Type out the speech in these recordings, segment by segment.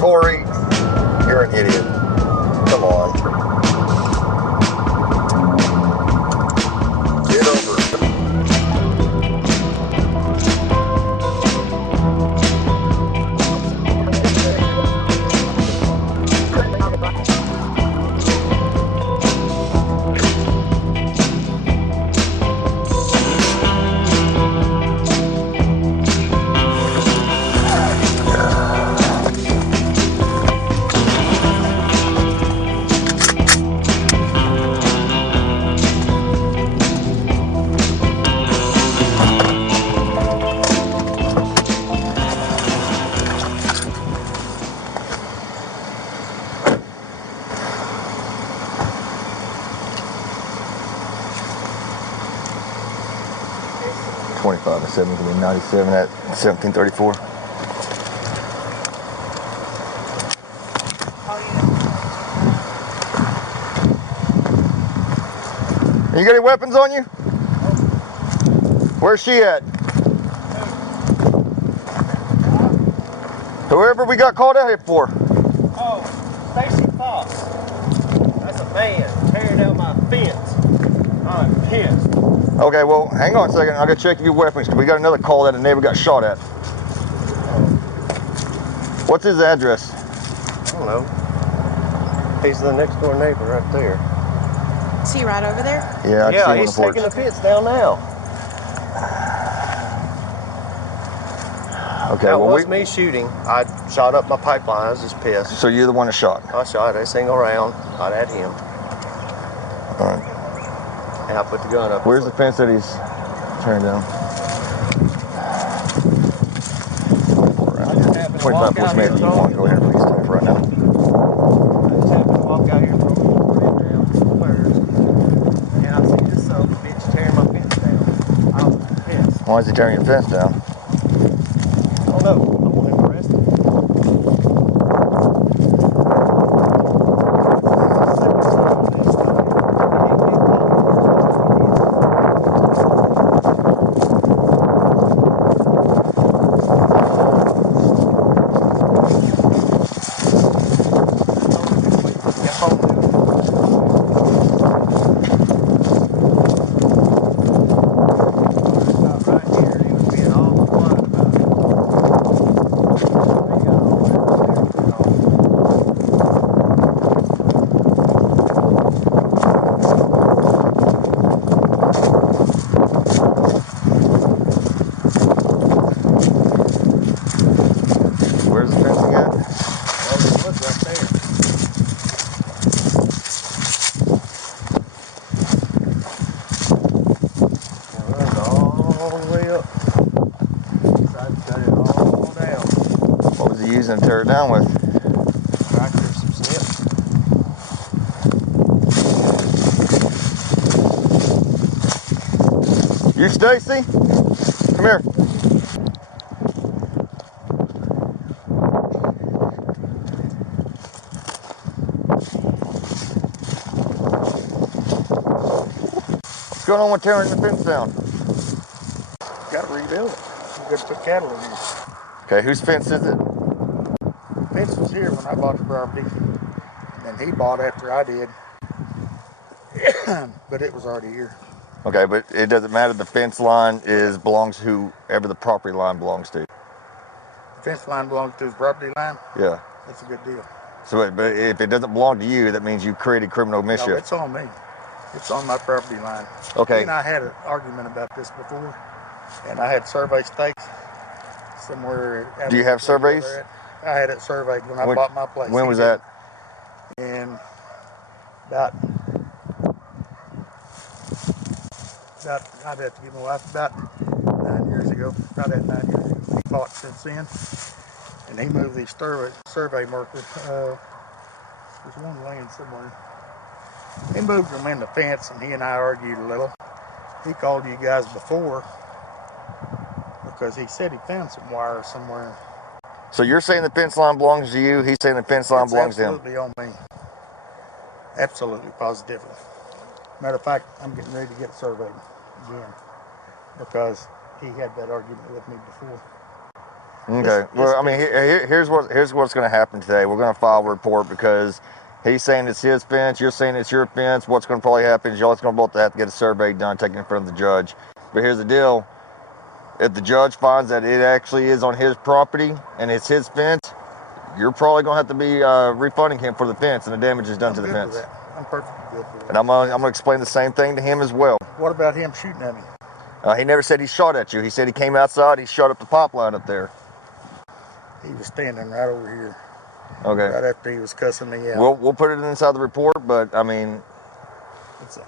Corey, you're an idiot. Come on. Get over it. $25 and $7 can be $97 at 1734. You got any weapons on you? Where's she at? Whoever we got called out here for. Oh, Stacy Fox. That's a man tearing down my fence. I'm pissed. Okay, well, hang on a second. I gotta check your weapons because we got another call that a neighbor got shot at. What's his address? I don't know. He's the next door neighbor right there. Is he right over there? Yeah, I can see him he's on the taking the porch. fence down now. Okay, That well, was me shooting. I shot up my pipeline. I was just pissed. So you're the one that shot? I shot every single round. Shot at him. All right. And I put the gun up. Where's the fence that he's tearing down? 25 push maybe you want to go ahead and release stuff right now. I just happened to walk out here and throw it down squares. And I see this son of a bitch tearing my fence down. I was pissed. Why is he tearing your fence down? I don't know. I want him arrested. Where's the fencing at? Oh, it was right there. It runs all the way up. Tried to cut it all down. What was he using to tear it down with? Tractor, some snips. You, Stacy? Come here. What's going on with tearing the fence down? Got to rebuild it. We got to put cattle in here. Okay, whose fence is it? The fence was here when I bought the property, and he bought after I did. But it was already here. Okay, but it doesn't matter. The fence line belongs to whoever the property line belongs to. The fence line belongs to his property line. Yeah. That's a good deal. So, but if it doesn't belong to you, that means you created criminal mischief. No, it's on me. It's on my property line. Okay. He and I had an argument about this before, and I had survey stakes somewhere. Do you have surveys? I had it surveyed when I bought my place. When was that? And about I'd have to give my wife about 9 years ago. About that 9 years ago. He fought since then, and he moved these survey markers. There's one laying somewhere. He moved them in the fence, and he and I argued a little. He called you guys before because he said he found some wire somewhere. So you're saying the fence line belongs to you, he's saying the fence line belongs to him? Absolutely on me. Absolutely, positively. Matter of fact, I'm getting ready to get it surveyed again because he had that argument with me before. Okay. Well, I mean, here's what's going to happen today. We're going to file a report because he's saying it's his fence. You're saying it's your fence. What's going to probably happen is y'all going to both have to get a survey done, taken in front of the judge. But here's the deal: if the judge finds that it actually is on his property and it's his fence, you're probably going to have to be refunding him for the fence and the damages done to the fence. With that. I'm perfectly good with that. And I'm gonna explain the same thing to him as well. What about him shooting at me? He never said he shot at you. He said he came outside. He shot up the pipeline up there. He was standing right over here. Okay. Right after he was cussing me out. We'll put it inside the report, but I mean,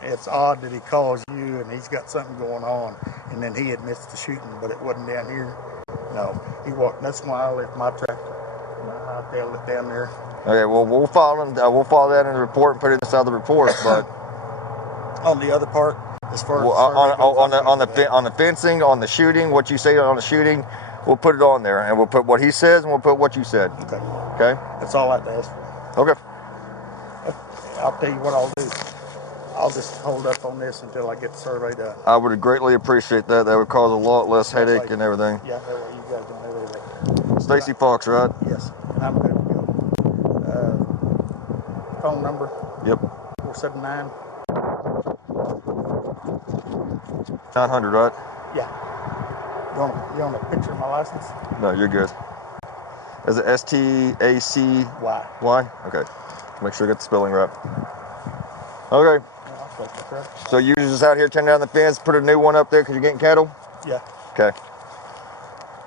it's odd that he calls you and he's got something going on, and then he admits to shooting, but it wasn't down here. No, he walked. That's why I left my tractor. I bailed it down there. Okay. Well, we'll file that in the report and put it inside the report. But on the other part, as far as on the fencing, on the shooting, what you say on the shooting, we'll put it on there, and we'll put what he says, and we'll put what you said. Okay. Okay. That's all I have to ask for. Okay. I'll tell you what I'll do. I'll just hold up on this until I get the survey done. I would greatly appreciate that. That would cause a lot less headache and everything. Yeah, that way you guys don't have everything. Stacy Fox, right? Yes, and I'm good to go. Phone number? Yep. 479. 900, right? Yeah. You want a picture of my license? No, you're good. Is it STACY? Y. Okay. Make sure I get the spelling right. Okay. Yeah, I'll take that, right? So you're just out here tearing down the fence, put a new one up there because you're getting cattle? Yeah. Okay.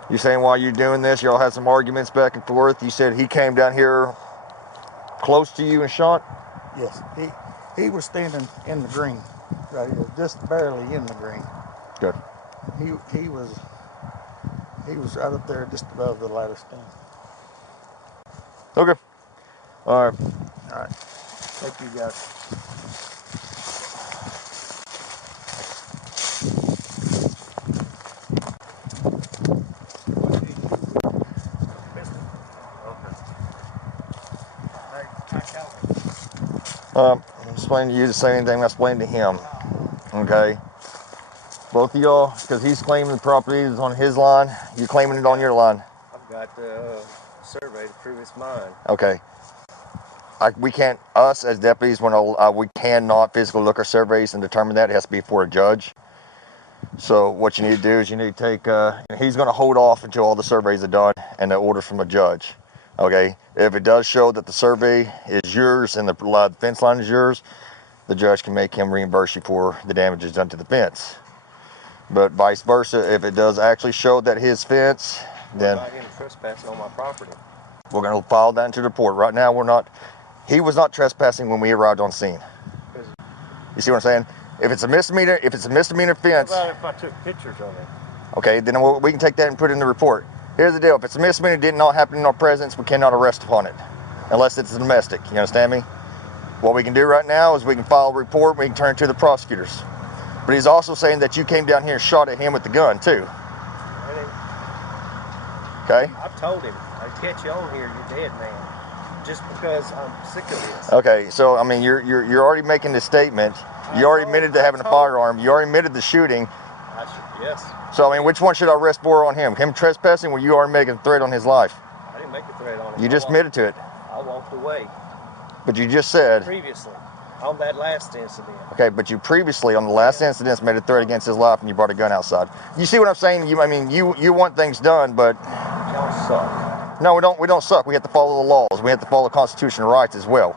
You saying while you're doing this, y'all had some arguments back and forth. You said he came down here close to you and shot? Yes. He was standing in the green right here, just barely in the green. Good. He was right up there just above the ladder stand. Okay. All right. All right. Thank you, guys. I'm explaining to you the same thing I explained to him. Okay. Both of y'all, because he's claiming the property is on his line, you're claiming it on your line. I've got the survey to prove it's mine. Okay. We can't, us as deputies, we cannot physically look at surveys and determine that. It has to be for a judge. So what you need to do is you need to take, he's going to hold off until all the surveys are done and the order from a judge. Okay. If it does show that the survey is yours and the fence line is yours, the judge can make him reimburse you for the damages done to the fence. But vice versa, if it does actually show that his fence, then What about him trespassing on my property? we're going to file that into the report. Right now, he was not trespassing when we arrived on scene. You see what I'm saying? If it's a misdemeanor fence. What about if I took pictures of it? Okay, then we can take that and put it in the report. Here's the deal. If it's a misdemeanor, did not happen in our presence, we cannot arrest upon it. Unless it's domestic. You understand me? What we can do right now is we can file a report, we can turn it to the prosecutors. But he's also saying that you came down here and shot at him with the gun, too. Okay? I've told him, I'd catch you on here, you're dead, man. Just because I'm sick of this. Okay, so, I mean, you're already making this statement. You already admitted to having a firearm. You already admitted the shooting. Yes. So, I mean, which one should I arrest for on him? Him trespassing or you already making a threat on his life? I didn't make a threat on him. You just admitted to it. I walked away. But you just said... Previously, on that last incident. Okay, but you previously, on the last incident, made a threat against his life and you brought a gun outside. You see what I'm saying? You want things done, but... Y'all suck. No, we don't suck. We have to follow the laws. We have to follow constitutional rights as well.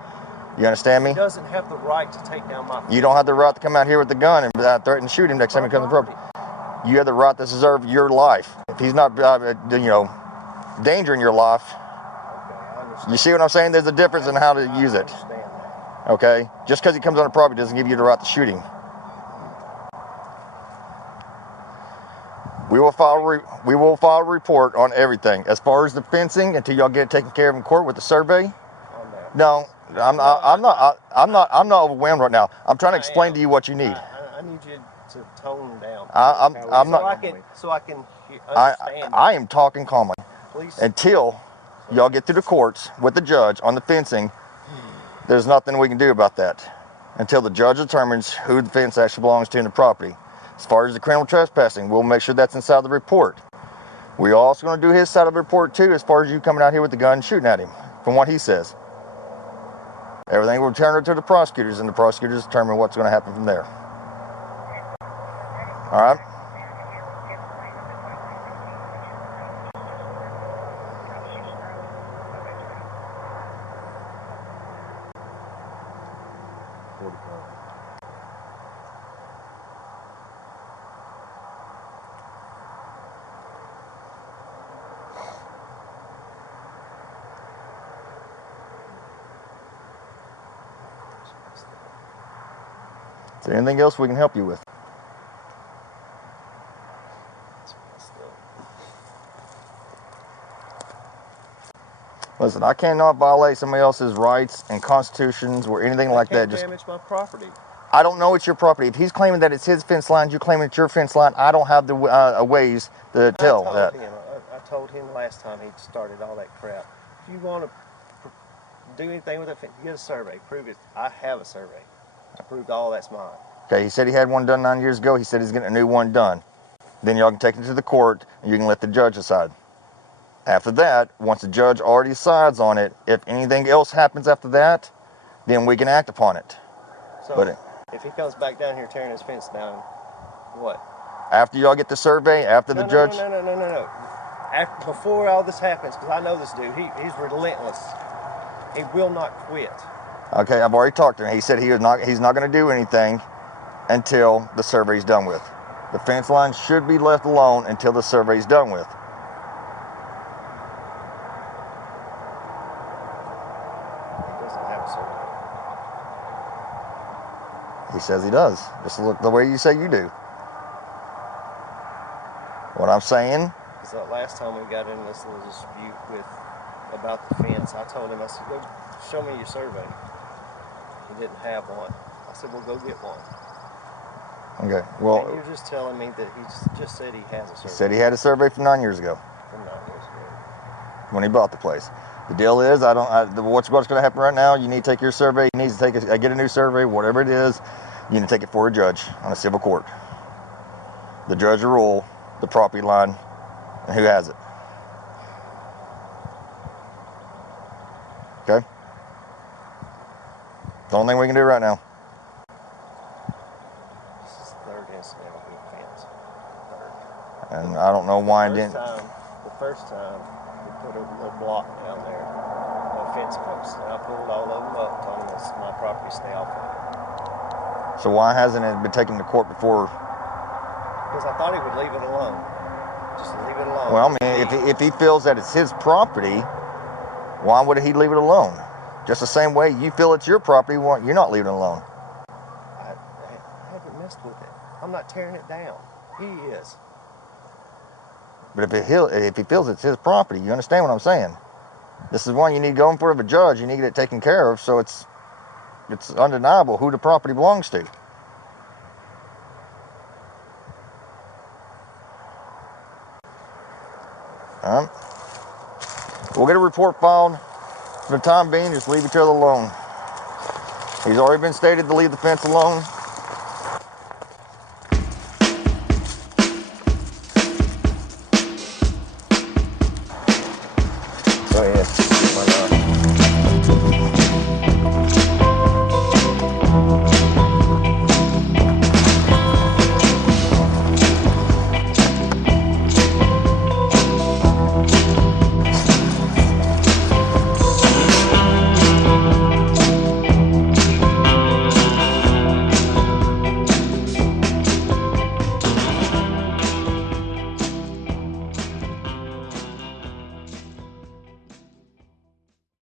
You understand me? He doesn't have the right to take down my... You don't have the right to come out here with a gun and threaten to shoot him next time he comes to the property. You have the right to preserve your life. If he's not, endangering your life. Okay, I understand. You see what I'm saying? There's a difference in how to use it. I understand that. Okay? Just because he comes on the property doesn't give you the right to shoot him. We will file a report on everything. As far as the fencing, until y'all get it taken care of in court with the survey. No, I'm not overwhelmed right now. I'm trying to explain to you what you need. I need you to tone down. I'm not. So I can understand. I am talking calmly. Please. Until y'all get to the courts with the judge on the fencing, there's nothing we can do about that. Until the judge determines who the fence actually belongs to in the property. As far as the criminal trespassing, we'll make sure that's inside the report. We also going to do his side of the report too, as far as you coming out here with the gun and shooting at him, from what he says. Everything will turn it to the prosecutors, and the prosecutors determine what's going to happen from there. All right? Is there anything else we can help you with? Listen, I cannot violate somebody else's rights and constitutions or anything like that. Just damage my property. I don't know it's your property. If he's claiming that it's his fence line, you claiming it's your fence line, I don't have the ways to tell that. I told him last time he started all that crap. If you want to do anything with it, get a survey. Prove it. I have a survey. I proved all that's mine. Okay, he said he had one done 9 years ago. He said he's getting a new one done. Then y'all can take it to the court and you can let the judge decide. After that, once the judge already decides on it, if anything else happens after that, then we can act upon it. So if he comes back down here tearing his fence down, what? After y'all get the survey, after the judge... No. Before all this happens, because I know this dude, he's relentless. He will not quit. Okay, I've already talked to him. He said he's not going to do anything until the survey's done with. The fence line should be left alone until the survey's done with. He doesn't have a survey. He says he does. Just look the way you say you do. What I'm saying... Because that last time we got in this little dispute about the fence, I told him, I said, go show me your survey. He didn't have one. I said, well, go get one. Okay, well... And you're just telling me that he's just said he has a survey. He said he had a survey from 9 years ago. From 9 years ago. When he bought the place. The deal is, what's going to happen right now, you need to take your survey, you need to get a new survey, whatever it is, you need to take it for a judge on a civil court. The judge will rule the property line and who has it. Okay? The only thing we can do right now. This is the third incident of the fence. Third. And I don't know why I didn't. The first time, we put a little block down there, a fence post, and I pulled all of them up and told them it's my property, stay off of it. So why hasn't it been taken to court before? Because I thought he would leave it alone. Just leave it alone. Well, I mean, if he feels that it's his property, why would he leave it alone? Just the same way you feel it's your property, you're not leaving it alone. I haven't messed with it. I'm not tearing it down. He is. But if he feels it's his property, you understand what I'm saying? This is why you need to go in front of a judge. You need to get it taken care of so it's undeniable who the property belongs to. We'll get a report filed. For the time being, just leave each other alone. He's already been stated to leave the fence alone.